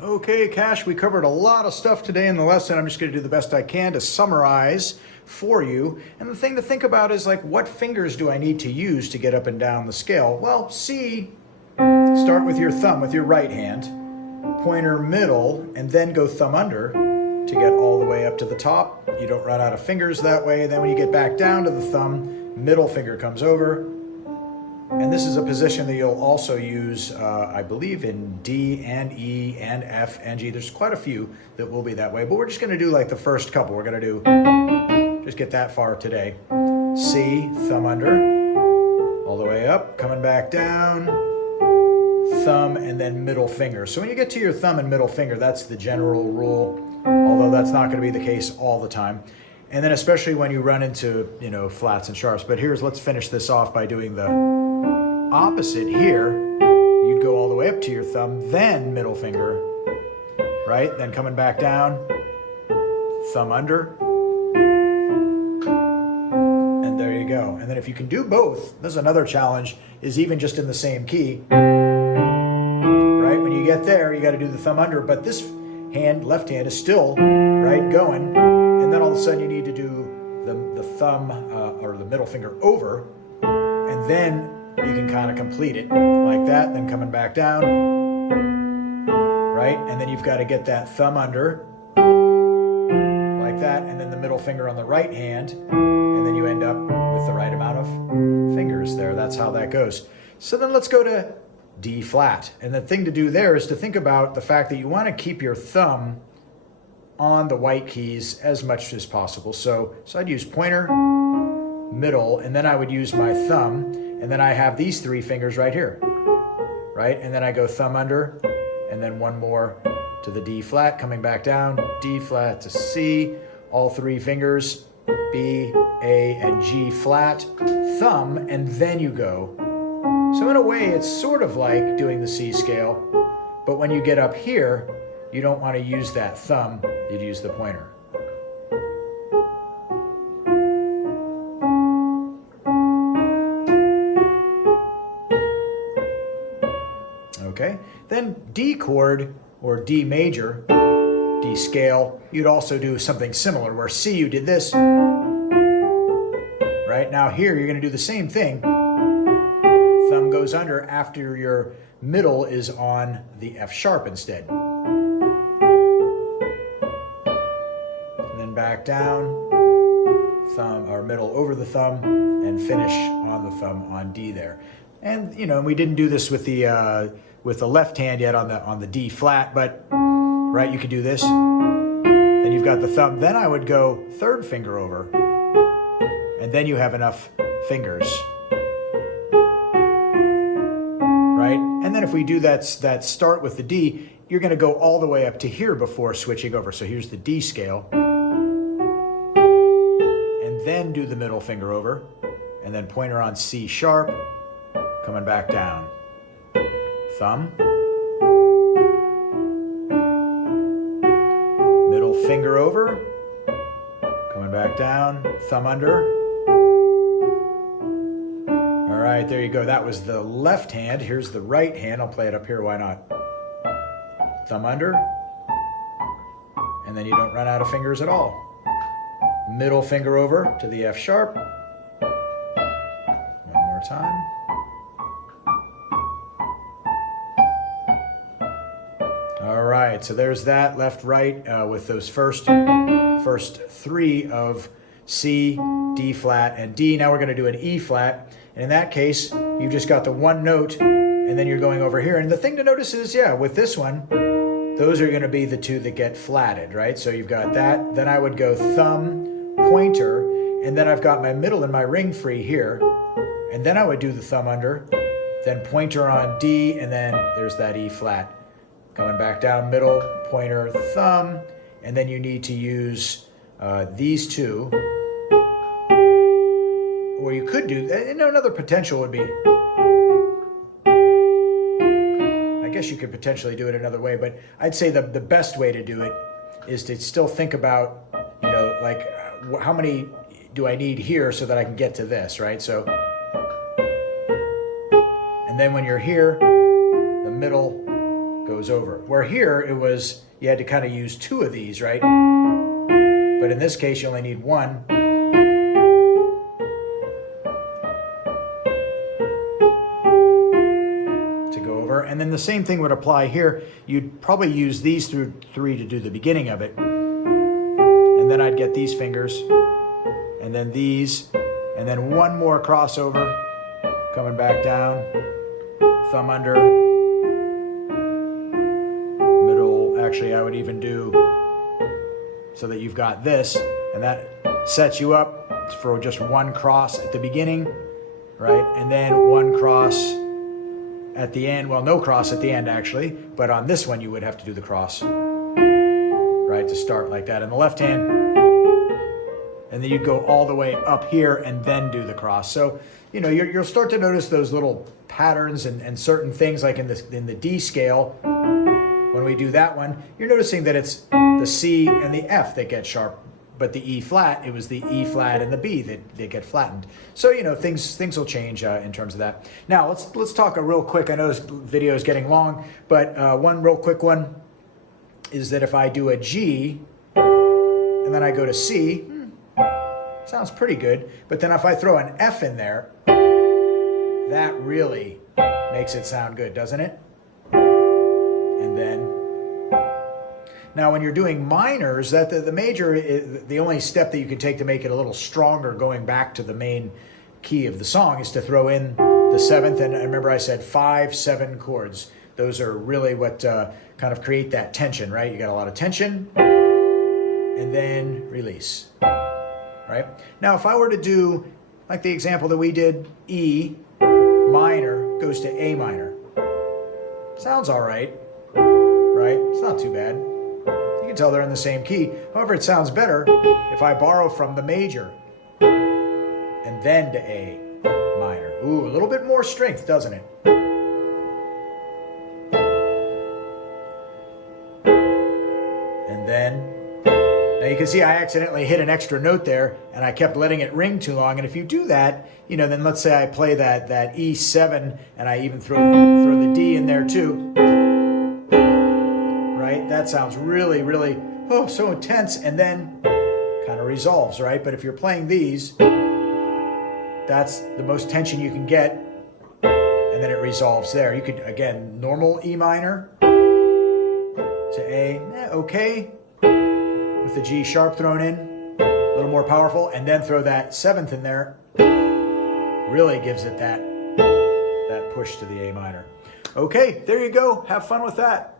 Okay, Cash, we covered a lot of stuff today in the lesson. I'm just going to do the best I can to summarize for you. And the thing to think about is like, what fingers do I need to use to get up and down the scale? Well, C, start with your thumb, with your right hand, pointer middle, and then go thumb under to get all the way up to the top. You don't run out of fingers that way. Then when you get back down to the thumb, middle finger comes over. And this is a position that you'll also use, I believe, in D and E and F and G. There's quite a few that will be that way, but we're just going to do like the first couple. We're going to do, just get that far today. C, thumb under, all the way up, coming back down, thumb, and then middle finger. So when you get to your thumb and middle finger, that's the general rule, although that's not going to be the case all the time. And then especially when you run into, flats and sharps. But let's finish this off by doing the opposite here. You'd go all the way up to your thumb, then middle finger, right? Then coming back down, thumb under. And there you go. And then if you can do both, this is another challenge, is even just in the same key, right? When you get there, you got to do the thumb under, but this hand, left hand, is still, right, going. And then all of a sudden you need to do the thumb or the middle finger over, and then you can kind of complete it like that, then coming back down, right? And then you've got to get that thumb under like that, and then the middle finger on the right hand, and then you end up with the right amount of fingers there. That's how that goes. So then let's go to D flat. And the thing to do there is to think about the fact that you want to keep your thumb on the white keys as much as possible. So I'd use pointer, middle, and then I would use my thumb, and then I have these three fingers right here, right? And then I go thumb under, and then one more to the D flat, coming back down, D flat to C, all three fingers, B, A, and G flat, thumb, and then you go. So in a way, it's sort of like doing the C scale, but when you get up here, you don't want to use that thumb, you'd use the pointer. Okay, then D chord or D major, D scale, you'd also do something similar where C, you did this, right? Now here, you're going to do the same thing. Thumb goes under after your middle is on the F sharp instead. And then back down, thumb or middle over the thumb, and finish on the thumb on D there. And we didn't do this with the left hand yet on the D flat, but right, you could do this. Then you've got the thumb. Then I would go third finger over, and then you have enough fingers. Right? And then if we do that start with the D, you're going to go all the way up to here before switching over. So here's the D scale. And then do the middle finger over, and then pointer on C sharp, coming back down. Thumb. Middle finger over, coming back down, thumb under. All right, there you go. That was the left hand. Here's the right hand. I'll play it up here, why not? Thumb under, and then you don't run out of fingers at all. Middle finger over to the F sharp. One more time. All right, so there's that left, right with those first three of C, D flat, and D. Now we're going to do an E flat. And in that case, you've just got the one note, and then you're going over here. And the thing to notice is, with this one, those are going to be the two that get flatted, right? So you've got that. Then I would go thumb, pointer, and then I've got my middle and my ring free here. And then I would do the thumb under, then pointer on D, and then there's that E flat. Coming back down, middle, pointer, thumb, and then you need to use these two. Or you could do, another potential would be, I guess you could potentially do it another way, but I'd say the best way to do it is to still think about, how many do I need here so that I can get to this, right? So, and then when you're here, the middle goes over. Where here, it was, you had to kind of use two of these, right? But in this case, you only need one. To go over. And then the same thing would apply here. You'd probably use these through three to do the beginning of it. And then I'd get these fingers, and then these, and then one more crossover, coming back down, thumb under, middle. Actually, I would even do so that you've got this, and that sets you up for just one cross at the beginning, right? And then one cross at the end. Well, no cross at the end, actually, but on this one, you would have to do the cross, right, to start like that in the left hand. And then you'd go all the way up here and then do the cross. So, you know, you'll start to notice those little patterns and certain things, like in the D scale. When we do that one, you're noticing that it's the C and the F that get sharp, but the E flat, it was the E flat and the B that get flattened. So, you know, things will change in terms of that. Now, let's talk a real quick. I know this video is getting long, but one real quick one is that if I do a G and then I go to C, sounds pretty good. But then if I throw an F in there, that really makes it sound good, doesn't it? And then, now when you're doing minors, that the major is the only step that you can take to make it a little stronger, going back to the main key of the song, is to throw in the seventh. And remember I said 5, 7 chords. Those are really what kind of create that tension, right? You got a lot of tension, and then release. Right? Now, if I were to do, like the example that we did, E minor goes to A minor. Sounds all right, right? It's not too bad. You can tell they're in the same key. However, it sounds better if I borrow from the major and then to A minor. Ooh, a little bit more strength, doesn't it? And then, now you can see I accidentally hit an extra note there, and I kept letting it ring too long. And if you do that, you know, then let's say I play that E7, and I even throw the D in there too, right? That sounds really, really, oh, so intense, and then kind of resolves, right? But if you're playing these, that's the most tension you can get, and then it resolves there. You could, again, normal E minor to A, okay. With the G sharp thrown in, a little more powerful, and then throw that seventh in there, really gives it that push to the A minor. Okay, there you go. Have fun with that.